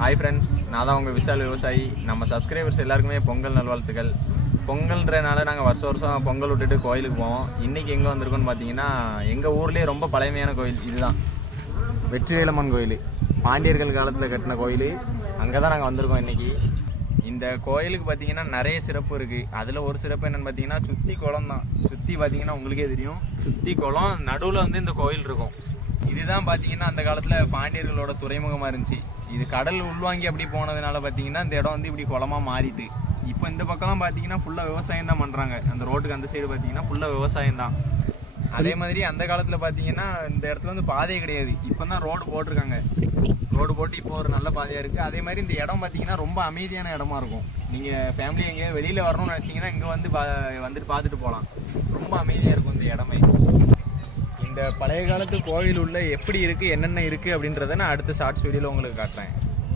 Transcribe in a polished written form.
Hi friends, நான் தான் உங்கள் விஷால் விவசாயி. நம்ம சப்ஸ்கிரைபர்ஸ் எல்லாருக்குமே பொங்கல் நல்வாழ்த்துக்கள். பொங்கல்ன்றனால நாங்கள் வருஷம் பொங்கல் விட்டுட்டு கோயிலுக்கு போவோம். இன்றைக்கி எங்கே வந்திருக்கோன்னு பார்த்தீங்கன்னா, எங்கள் ஊர்லேயே ரொம்ப பழமையான கோயில் இதுதான், வெற்றிவேலம்மன் கோயில். பாண்டியர்கள் காலத்தில் கட்டின கோயில். அங்கே தான் நாங்கள் வந்திருக்கோம் இன்றைக்கி. இந்த கோயிலுக்கு பார்த்தீங்கன்னா நிறைய சிறப்பு இருக்குது. அதில் ஒரு சிறப்பு என்னென்னு பார்த்தீங்கன்னா, சுற்றி குளம் தான். சுற்றி பார்த்தீங்கன்னா உங்களுக்கே தெரியும், சுற்றி குளம், நடுவில் வந்து இந்த கோயில் இருக்கும். இதுதான் பார்த்தீங்கன்னா அந்த காலத்தில் பாண்டியர்களோட துறைமுகமாக இருந்துச்சு. இது கடல் உள்வாங்கி அப்படி போனதுனால பார்த்தீங்கன்னா இந்த இடம் வந்து இப்படி குளமாக மாறிட்டு. இப்போ இந்த பக்கம்லாம் பார்த்தீங்கன்னா ஃபுல்லாக விவசாயம் தான் பண்ணுறாங்க. அந்த ரோட்டுக்கு அந்த சைடு பார்த்தீங்கன்னா ஃபுல்லாக விவசாயம் தான். அதே மாதிரி அந்த காலத்தில் பார்த்தீங்கன்னா இந்த இடத்துல வந்து பாதையே கிடையாது. இப்போ தான் ரோடு போட்டிருக்காங்க. ரோடு போட்டு இப்போ ஒரு நல்ல பாதையாக இருக்குது. அதே மாதிரி இந்த இடம் பார்த்தீங்கன்னா ரொம்ப அமைதியான இடமா இருக்கும். நீங்கள் ஃபேமிலி எங்கேயாவது வெளியில் வரணும்னு நினச்சிங்கன்னா இங்கே வந்துட்டு பார்த்துட்டு போகலாம். ரொம்ப அமைதியாக இருக்கும் இந்த இடமே. இந்த பழைய காலத்து கோவில் உள்ள எப்படி இருக்குது, என்னென்ன இருக்குது அப்படின்றத நான் அடுத்த ஷார்ட்ஸ் வீடியோவில் உங்களுக்கு காட்டுறேன்.